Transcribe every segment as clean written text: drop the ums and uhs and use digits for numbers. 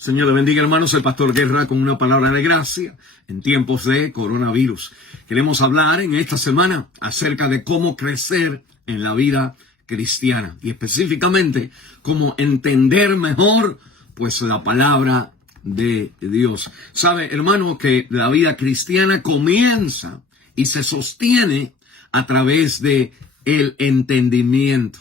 Señor le bendiga, hermanos. El pastor Guerra con una palabra de gracia en tiempos de coronavirus. Queremos hablar en esta semana acerca de cómo crecer en la vida cristiana y específicamente cómo entender mejor pues la palabra de Dios. Sabe, hermano, que la vida cristiana comienza y se sostiene a través de el entendimiento.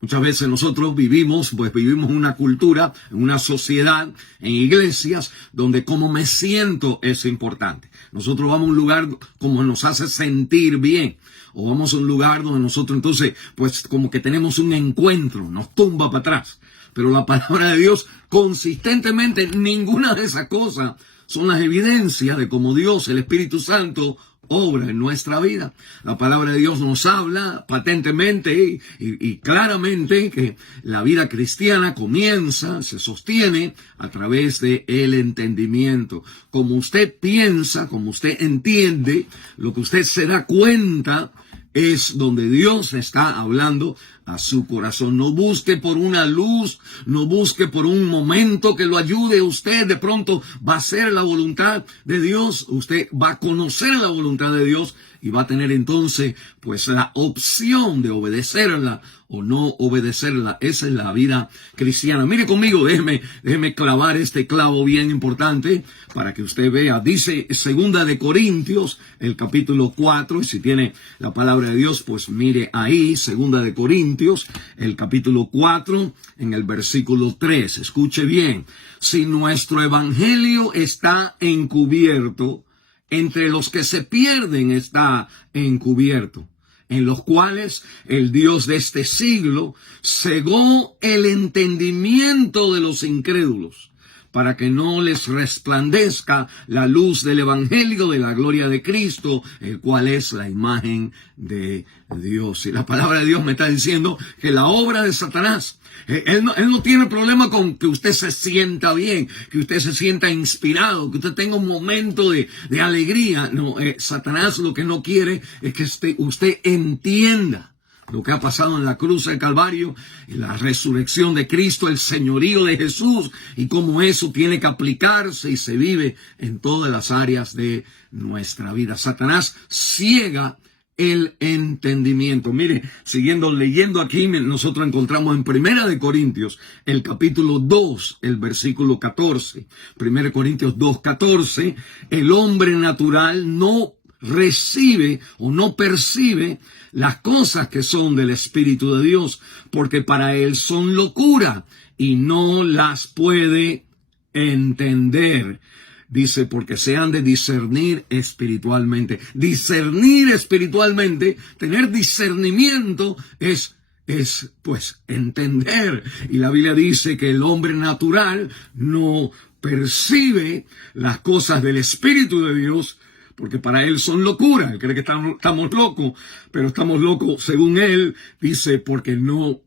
Muchas veces nosotros vivimos en una cultura, en una sociedad, en iglesias, donde cómo me siento es importante. Nosotros vamos a un lugar como nos hace sentir bien. O vamos a un lugar donde nosotros entonces, pues como que tenemos un encuentro, nos tumba para atrás. Pero la palabra de Dios, consistentemente, ninguna de esas cosas son las evidencias de cómo Dios, el Espíritu Santo, obra en nuestra vida. La palabra de Dios nos habla patentemente y claramente que la vida cristiana comienza, se sostiene a través de el entendimiento. Como usted piensa, como usted entiende, lo que usted se da cuenta es donde Dios está hablando a su corazón. No busque por una luz, no busque por un momento que lo ayude. Usted de pronto va a hacer la voluntad de Dios, usted va a conocer la voluntad de Dios y va a tener entonces pues la opción de obedecerla o no obedecerla. Esa es la vida cristiana. Mire conmigo, déjeme clavar este clavo bien importante para que usted vea. Dice 2 de Corintios, el capítulo 4, y si tiene la palabra de Dios, pues mire ahí, 2 de Corintios, el capítulo 4, en el versículo 3. Escuche bien. Si nuestro evangelio está encubierto, entre los que se pierden está encubierto, en los cuales el Dios de este siglo cegó el entendimiento de los incrédulos, para que no les resplandezca la luz del evangelio de la gloria de Cristo, el cual es la imagen de Dios. Y la palabra de Dios me está diciendo que la obra de Satanás, él no tiene problema con que usted se sienta bien, que usted se sienta inspirado, que usted tenga un momento de alegría. No, Satanás lo que no quiere es que usted entienda lo que ha pasado en la cruz del Calvario, la resurrección de Cristo, el señorío de Jesús y cómo eso tiene que aplicarse y se vive en todas las áreas de nuestra vida. Satanás ciega el entendimiento. Mire, siguiendo leyendo aquí, nosotros encontramos en 1 de Corintios, el capítulo 2, el versículo 14. 1 Corintios 2, 14. El hombre natural no recibe o no percibe las cosas que son del Espíritu de Dios, porque para él son locura y no las puede entender. Dice, porque se han de discernir espiritualmente. Discernir espiritualmente, tener discernimiento es pues entender. Y la Biblia dice que el hombre natural no percibe las cosas del Espíritu de Dios, porque para él son locura. Él cree que estamos locos, pero estamos locos según él, dice, porque no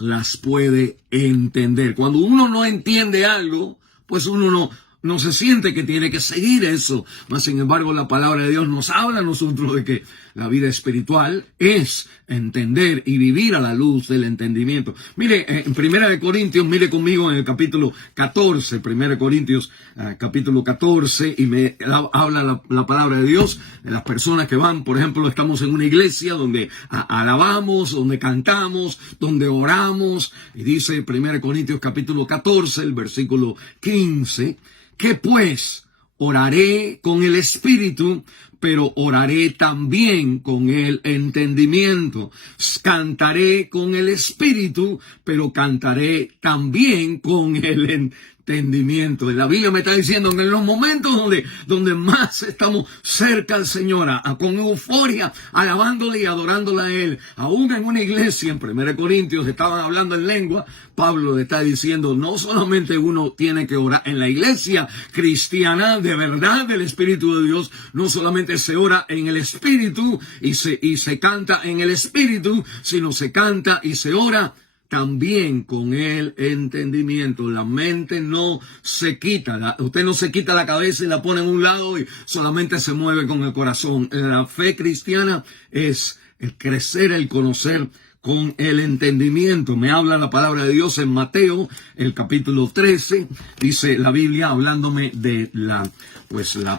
las puede entender. Cuando uno no entiende algo, pues uno no se siente que tiene que seguir eso. Mas, sin embargo, la palabra de Dios nos habla a nosotros de que la vida espiritual es entender y vivir a la luz del entendimiento. Mire, en 1 de Corintios, mire conmigo en el capítulo 14, 1 Corintios capítulo 14, y me habla la palabra de Dios de las personas que van, por ejemplo, estamos en una iglesia donde alabamos, donde cantamos, donde oramos, y dice 1 Corintios capítulo 14, el versículo 15, que pues oraré con el Espíritu, pero oraré también con el entendimiento. Cantaré con el Espíritu, pero cantaré también con el entendimiento. Y la Biblia me está diciendo que en los momentos donde más estamos cerca al Señor, con euforia, alabándole y adorándole a Él, aún en una iglesia, en 1 Corintios, estaban hablando en lengua, Pablo le está diciendo, no solamente uno tiene que orar en la iglesia cristiana, de verdad, del Espíritu de Dios, no solamente se ora en el Espíritu y se canta en el Espíritu, sino se canta y se ora también con el entendimiento. La mente no se quita, usted no se quita la cabeza y la pone en un lado y solamente se mueve con el corazón. La fe cristiana es el crecer, el conocer con el entendimiento. Me habla la palabra de Dios en Mateo, el capítulo 13, dice la Biblia, hablándome de la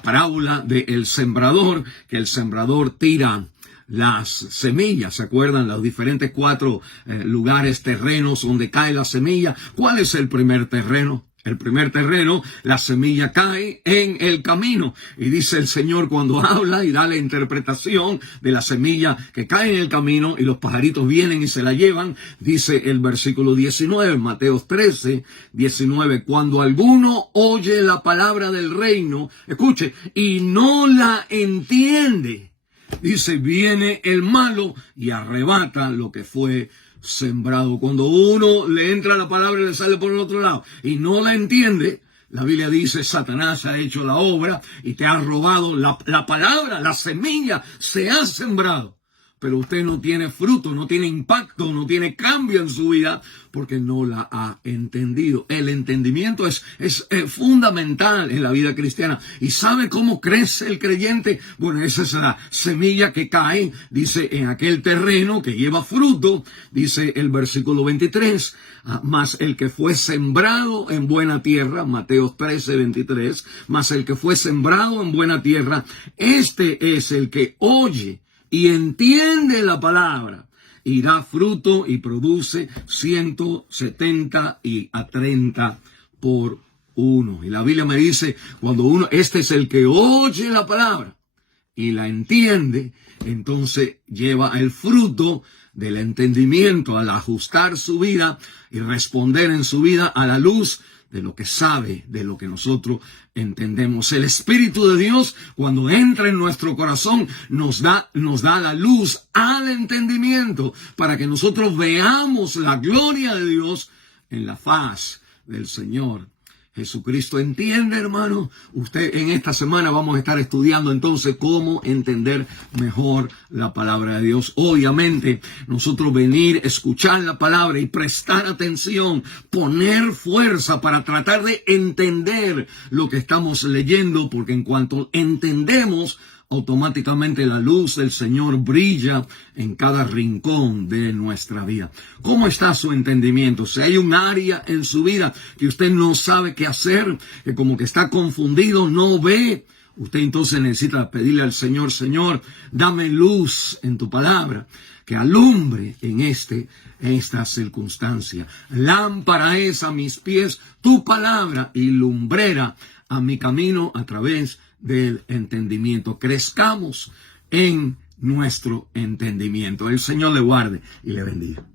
parábola del sembrador, que el sembrador tira las semillas. ¿Se acuerdan? Los diferentes 4 lugares, terrenos donde cae la semilla. ¿Cuál es el primer terreno? El primer terreno, la semilla cae en el camino. Y dice el Señor cuando habla y da la interpretación de la semilla que cae en el camino y los pajaritos vienen y se la llevan. Dice el versículo 19, Mateo 13, 19. Cuando alguno oye la palabra del reino, escuche, y no la entiende, dice, viene el malo y arrebata lo que fue sembrado. Cuando uno le entra la palabra y le sale por el otro lado y no la entiende, la Biblia dice, Satanás ha hecho la obra y te ha robado la palabra, la semilla se ha sembrado. Pero usted no tiene fruto, no tiene impacto, no tiene cambio en su vida porque no la ha entendido. El entendimiento es fundamental en la vida cristiana. ¿Y sabe cómo crece el creyente? Bueno, esa es la semilla que cae, dice, en aquel terreno que lleva fruto, dice el versículo 23, más el que fue sembrado en buena tierra, Mateo 13, 23, más el que fue sembrado en buena tierra, este es el que oye y entiende la palabra, y da fruto y produce 170 y a 30 por uno. Y la Biblia me dice, este es el que oye la palabra y la entiende, entonces lleva el fruto del entendimiento al ajustar su vida y responder en su vida a la luz de lo que sabe, de lo que nosotros entendemos. El Espíritu de Dios, cuando entra en nuestro corazón, nos da la luz al entendimiento para que nosotros veamos la gloria de Dios en la faz del Señor Jesucristo. ¿Entiende, hermano? Usted, en esta semana vamos a estar estudiando entonces cómo entender mejor la palabra de Dios. Obviamente, nosotros venir, escuchar la palabra y prestar atención, poner fuerza para tratar de entender lo que estamos leyendo, porque en cuanto entendemos, automáticamente la luz del Señor brilla en cada rincón de nuestra vida. ¿Cómo está su entendimiento? Si hay un área en su vida que usted no sabe qué hacer, que como que está confundido, no ve, usted entonces necesita pedirle al Señor, Señor, dame luz en tu palabra, que alumbre en esta circunstancia. Lámpara es a mis pies tu palabra y lumbrera a mi camino a través del entendimiento. Crezcamos en nuestro entendimiento. El Señor le guarde y le bendiga.